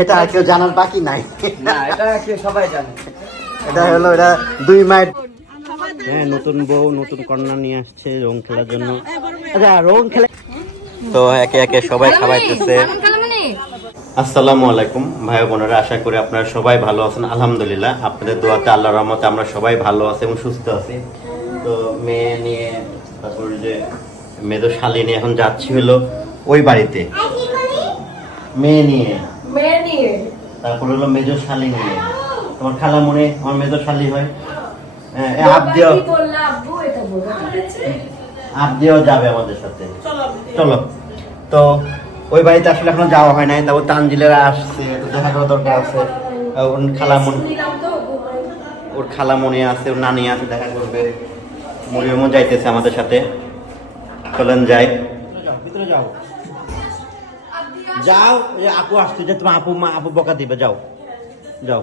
এটা আর কেউ জানার বাকি নাই। না এটা সবাই জানে। এটা হলো এটা দুই মায়ের হ্যাঁ নতুন বউ নতুন কন্যা নিয়ে আসছে রং খেলার জন্য। আচ্ছা রং খেলা তো একে একে সবাই খাওয়াইতেছে। আসসালামু আলাইকুম ভাই বোনেরা আশা করি আপনারা সবাই ভালো আছেন আলহামদুলিল্লাহ। আপনাদের দোয়াতে আল্লাহর রহমতে আমরা সবাই ভালো আছি এবং সুস্থ আছি। তো মেয়ে নিয়ে তারপর যে মেয়েদের শালি নিয়ে এখন যাচ্ছি হলো ওই বাড়িতে। মেয়ে নিয়ে। মেয়ে নিয়ে। তারপর হলো মেজর শালি নিয়ে। তোমার খালা মনে আমার মেজর শালি হয়। হ্যাঁ আপ দিও আপ দিও যাবে আমাদের সাথে। চলো। তো ওই বাড়িতে আসলে এখনও যাওয়া হয় নাই তারপর তানজিলেরা আসছে তো দেখা করা দরকার আছে। ওর খালামন ওর খালামনি আছে ওর নানি আছে দেখা করবে। মরিয়মও যাইতেছে আমাদের সাথে। চলেন যাই। ভিতরে যাও। যাও এই আপু আসছে যে তোমার আপু মা আপু বকা দিবে যাও। যাও।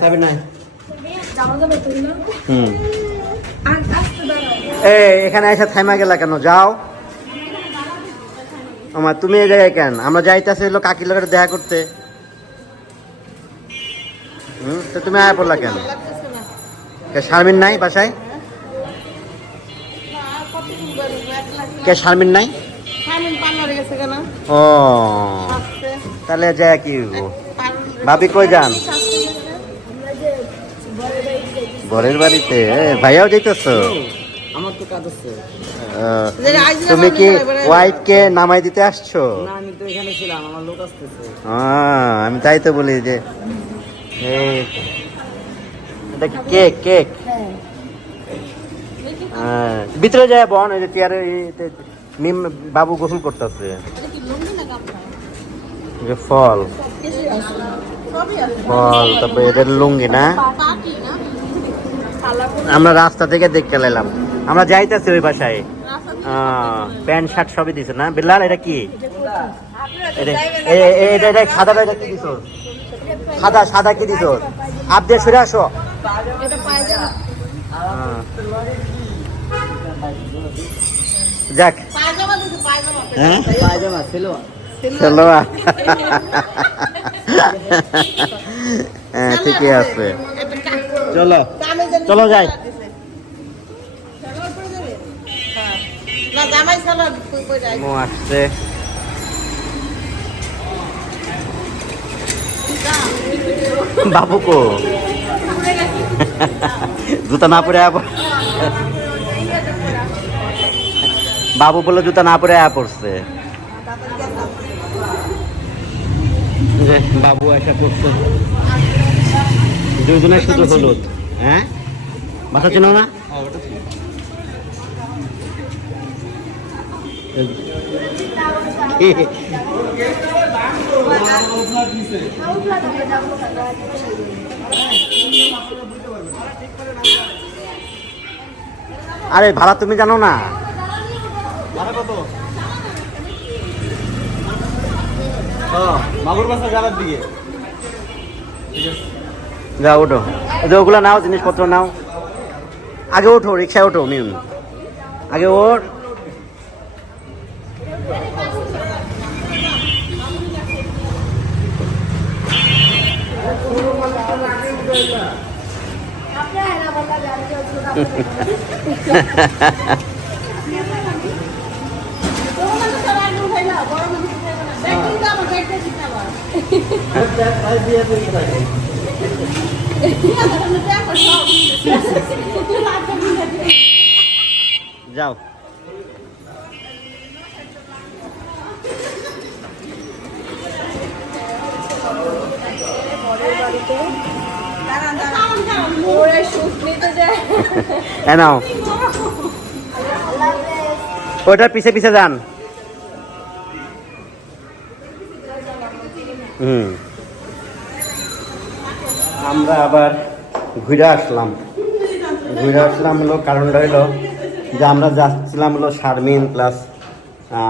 যাবে না? হুম। আ- এ এখানে এসে থাইমা গেলা কেন? যাও। আমার তুমি এই জায়গায় কেন? আমরা যাইতেছি হলো কাকির লোকের দেখা করতে। হুম তো তুমি আয়া পড়লা কেন? কে শারমিন নাই বাসায়? কে শারমিন নাই? ও তাহলে যায় কি? ভাবি কই যান? বরের বাড়িতে? ভাইয়াও যাইতেছো? তুমি কি ওয়াইফ কে নামাই দিতে আসছো? আমি তাই তো বলি যে এটা কেক কেক হ্যাঁ, ভিতরে যায় বন ওই যে চেয়ারে বাবু গোসল করতেছে। যে ফল। ফল তারপরে এদের লুঙ্গি না? আমরা রাস্তা থেকে দেখতে লাইলাম আমরা যাইতেছি ওই বাসায়। প্যান্ট শার্ট সবই দিছে না? বিল্লাল এটা কি? এটা- এটা এটা সাদা এটা কি দিছ? সাদা সাদা কি দিছ? আপ দিয়ে সরে আসো। যাক। হ্যাঁ? পায়জামা ছিল চলো। হ্যাঁ ঠিকই আছে। চলো। চলো যাই। মো আসছে। বাবু কো? জুতা না পরে বাবু বলে জুতা না পরে আয়া পড়ছে। যে বাবু এসা করছে। দুজনের শুধু হলুদ। হ্যাঁ? বাসা চেনো না? আরে ভাড়া তুমি জানো না? মাগুর গাড়ার দিকে। যাও ওঠো। যে ওগুলো নাও জিনিসপত্র নাও। আগে ওঠো রিক্সায় ওঠো নিন আগে ওর নিতে হ্যাঁ ওটার পিছে পিছে যান। আমরা আবার ঘুরে আসলাম। ঘুরে আসলাম হলো কারণটা হলো যে আমরা যাচ্ছিলাম হলো শারমিন প্লাস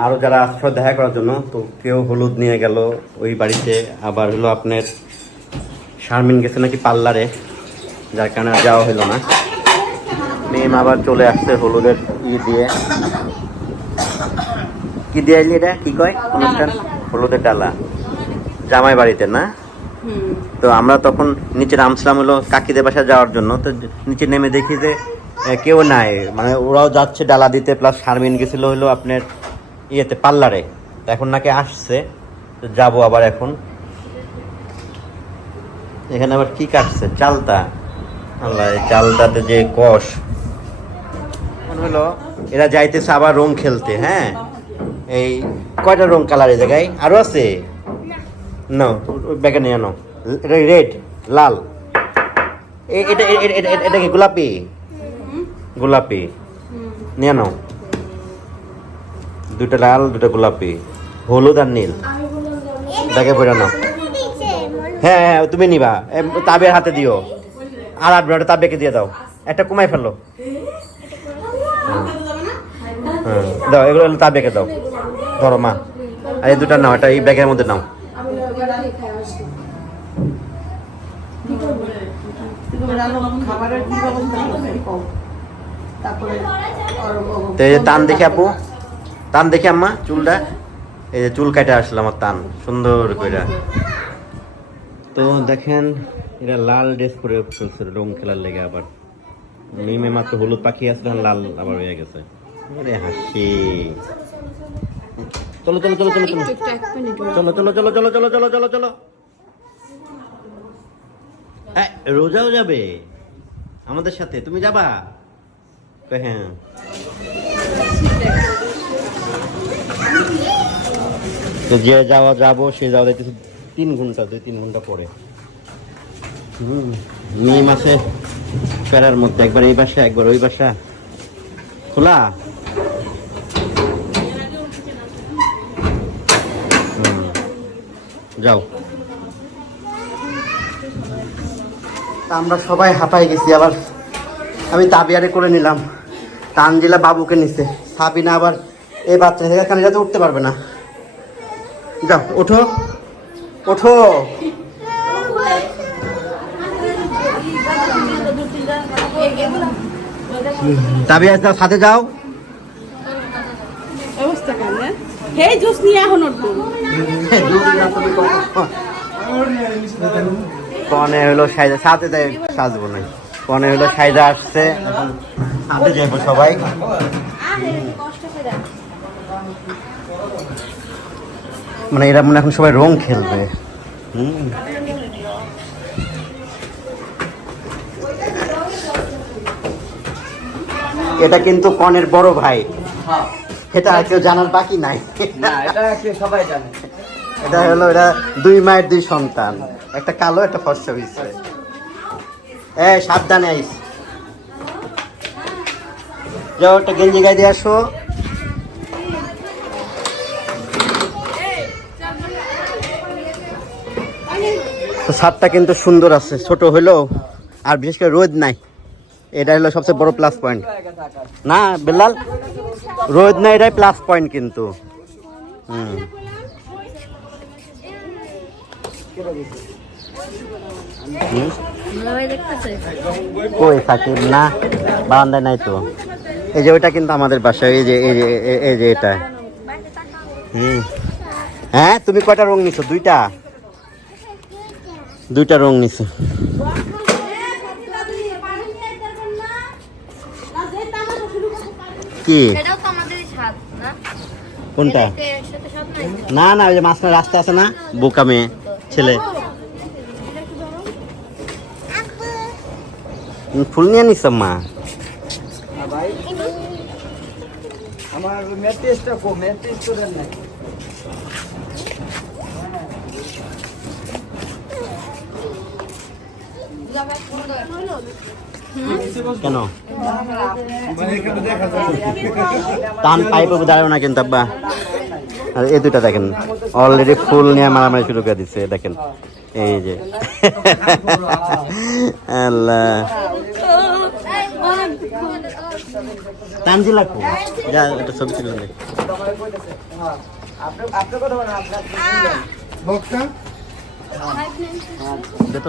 আরও যারা আসছো দেখা করার জন্য তো কেউ হলুদ নিয়ে গেল ওই বাড়িতে। আবার হলো আপনার শারমিন গেছে নাকি পার্লারে যার কারণে আর যাওয়া হলো না। মেম আবার চলে আসছে হলুদের ই দিয়ে। কি দিয়ে এটা কি কয়? অনুষ্ঠান হলুদের ডালা। জামাই বাড়িতে না তো আমরা তখন নিচে নামছিলাম হলো কাকিদের বাসায় যাওয়ার জন্য। তো নিচে নেমে দেখি যে কেউ নাই। মানে ওরাও যাচ্ছে ডালা দিতে প্লাস শারমিন গেছিল হলো আপনার ইয়েতে পার্লারে। তো এখন নাকি আসছে। তো যাব আবার এখন। এখানে আবার কি কাটছে? চালতা। আল্লাহ এই চালতাতে যে কষ। মনে হলো এরা যাইতেছে আবার রং খেলতে হ্যাঁ? এই কয়টা রং কালার এই জায়গায়? আরও আছে? না ব্যাগে নিয়ে আনো এটা রেড লাল? এটা এটা কি গোলাপি? গোলাপি। নিয়ে নাও। দুটো লাল দুটো গোলাপি। হলুদ আর নীল। দেখে পড়ে নাও। হ্যাঁ হ্যাঁ তুমি নিবা। তাবের হাতে দিও। আর আট বেড়া তাবেকে দিয়ে দাও। একটা কমাই ফেলো হ্যাঁ দাও, এগুলো তাবেকে দাও। ধরো, মা। আর এই দুটা নাও, এটা এই ব্যাগের মধ্যে নাও। টান দেখে আপু। টান দেখে আম্মা চুলটা। এই যে চুল কাটে আসলো আমার টান সুন্দর করে তো দেখেন এরা লাল ড্রেস করে ফেলছে রং খেলার লেগে আবার। মিমে মাত্র হলুদ পাখি আসলে লাল আবার হয়ে গেছে। হাসি। চলো চলো চলো চলো চলো। চলো চলো চলো চলো চলো চলো চলো চলো। হ্যাঁ রোজাও যাবে। আমাদের সাথে তুমি যাবা? হ্যাঁ। তো যে যাওয়া যাব সে যাওয়া যাইতেছে তিন ঘণ্টা দুই তিন ঘণ্টা পরে। হুম মে মাসে ফেরার মধ্যে একবার এই বাসা একবার ওই বাসা। খোলা? যাও। আমরা সবাই হাঁপাই গেছি, আবার আমি তাবিয়ারে করে নিলাম। তানজিলা বাবুকে নিছে। সাবিনা আবার এই বাচ্চা থেকে কানে যাতে উঠতে পারবে না। যাও, ওঠো। ওঠো। তাবিয়া সাথে যাও অবস্থা কেন হে জুস কনে হলো সাইজা সাথে যাই, সাজবো নাই। কনে হলো সাইজা আসছে। সাথে সবাই। মানে এরা মনে এখন সবাই রং খেলবে। এটা কিন্তু কনের বড় ভাই। এটা আর কেউ জানার বাকি নাই। না এটা সবাই জানে। এটা হলো এটা দুই মায়ের দুই সন্তান। একটা কালো একটা ফর্সা হয়েছে এ সাবধানে আইস। যাও একটা গেঞ্জি গায়ে দিয়ে আসো। ছাদটা কিন্তু সুন্দর আছে ছোট হলেও। আর বিশেষ করে রোদ নাই। এটা হলো সবচেয়ে বড় প্লাস পয়েন্ট না, বেলাল? রোদ না, এটাই প্লাস পয়েন্ট কিন্তু। হুম? কই না, বারান্দায় নাই তো। এই যে ওইটা কিন্তু আমাদের বাসা এই যে এই যে এই যে এটা। হুম। হ্যাঁ তুমি কয়টা নিছো? দুইটা? দুইটা রং নিছো। কি? এটাও তো আমাদের স্বাদ না? কোনটা? নাই না না ওই যে মাঝখানে রাস্তা আছে না? বোকা মেয়ে ছেলে। ফুল নিয়ে নিস মা হ্যাঁ আমার ম্যাট্রিক্সটা কম ম্যাট্রিক্স তো দেন না কেন? টান পাইপে দাঁড়াবে না কিন্তু আব্বা। আর এই দুটা দেখেন অলরেডি ফুল নিয়ে মারামারি শুরু করে দিচ্ছে দেখেন। এই যে। আল্লাহ। তানজিলা কো যা ছবি তুলে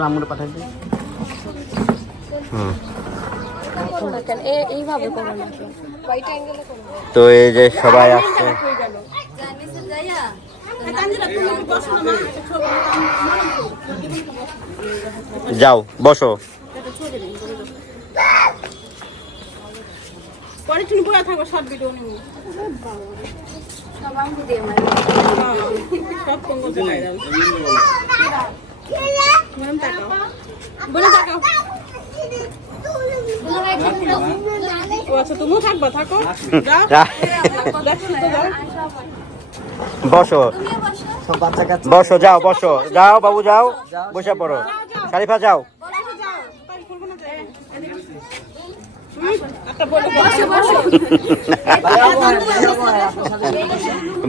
আমরা পাঠাই তো এই যে সবাই আসছে। যাও, বসো। পরে তুমি বয়া থাকো নিব বলে বলে তাকাও বসো। বসো যাও বসো। যাও বাবু যাও। বসে পড়ো। শারিফা যাও।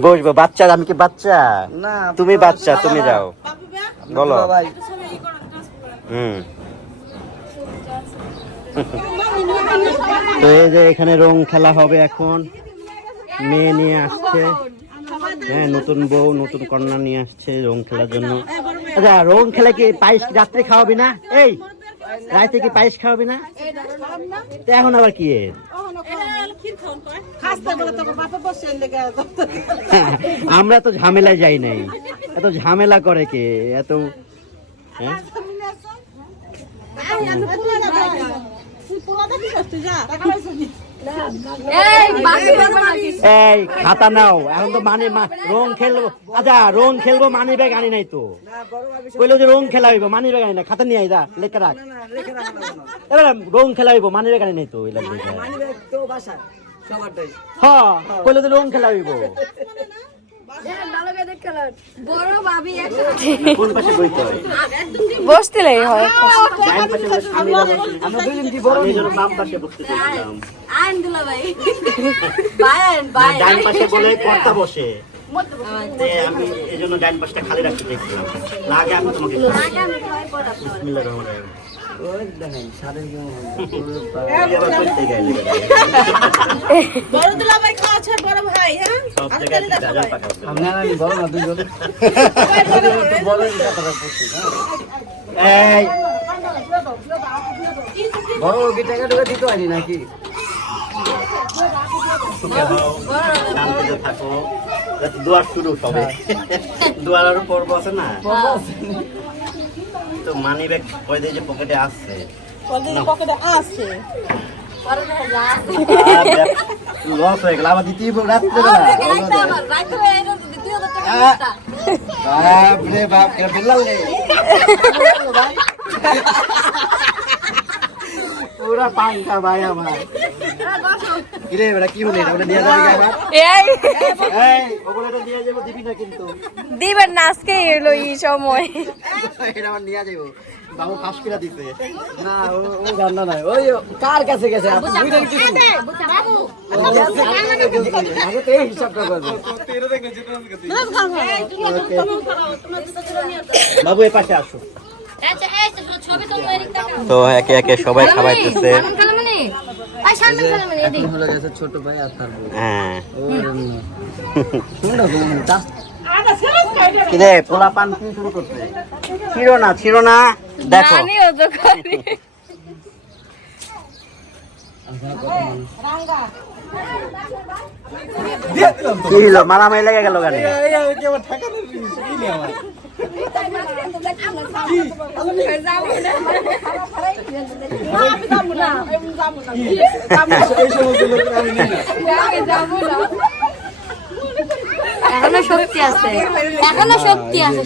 বসবো বাচ্চা আমি কি বাচ্চা? না তুমি বাচ্চা তুমি যাও। বলো। হুম। তো এই যে এখানে রং খেলা হবে এখন। মেয়ে নিয়ে আসছে। হ্যাঁ নতুন বউ, নতুন কন্যা নিয়ে আসছে রং খেলার জন্য। আচ্ছা রং খেলা কি পায়েস রাত্রে খাওয়াবি না? এই রাতে কি পায়েস খাওয়াবি না? এখন আবার কি এর? আমরা তো ঝামেলায় যাই নাই। এত ঝামেলা করে কে? এত হ্যাঁ? এই বাকি ব্যাপার নাকি এই খাতা নাও। এখন তো মানে রং খেলব। আচ্ছা রং খেলব মানি ব্যাগ আনি নাই তো। কইলো যে রং খেলা হইব মানি ব্যাগ আনি না খাতা নিয়ে আই যা লেখা রাখ। এবার রং খেলা হইব মানি ব্যাগ আনি নাই তো ওই লাগবে। তো হ্যাঁ কইলো যে রং খেলা হইব ভালো করে দেখে লো। বড় ভাবি একসাথে কোন পাশে বইতে হয়? বসতেলেই হয়। ডাইন পাশে বসে বড় আমি এই জন্য আমি এই ডাইন পাশটা খালি রাখতে চাইছিলাম। আগে আমি তোমাকে বড় হ্যাঁ সব কি টাকা টাকা দিতে হয়নি নাকি সুখে হও শান্তিতে থাকো দুয়ার শুরু হবে দুয়ার আরও পর্ব আছে না তো মানি ব্যাগ দিয়ে যে পকেটে আসছে পকেটে যা লস হয়ে গেল আবার দ্বিতীয় রাত্রে বাপ রে বাপ কে বিল্লাল রে? পুরা পাঙ্কা ভাই আমার। কিরে এবার কি হলো এটা নিয়ে যাবে আবার এই এই ওগুলো এটা নিয়ে যাব দিবি না কিন্তু দিবেন না আজকে এলো এই সময় এটা আমার নিয়ে যাব বাবু ফাঁস কিরা দিতে না ও ও জানা নাই ওই কার কাছে গেছে আপনি দুইটা কিছু বাবু আগে তো এই হিসাবটা করবে বাবু এ পাশে আসো আচ্ছা তো একে একে সবাই খাওয়াইতেছে হলো গেছে ছোট ভাই আর তার বউ। হ্যাঁ ওর শুনলো তুমি তা কিরে পোলা পান কি শুরু ছিল না ছিল না দেখো কি হলো মারামারি লেগে গেল গাড়ি এখনও শক্তি আছে। এখনও শক্তি আছে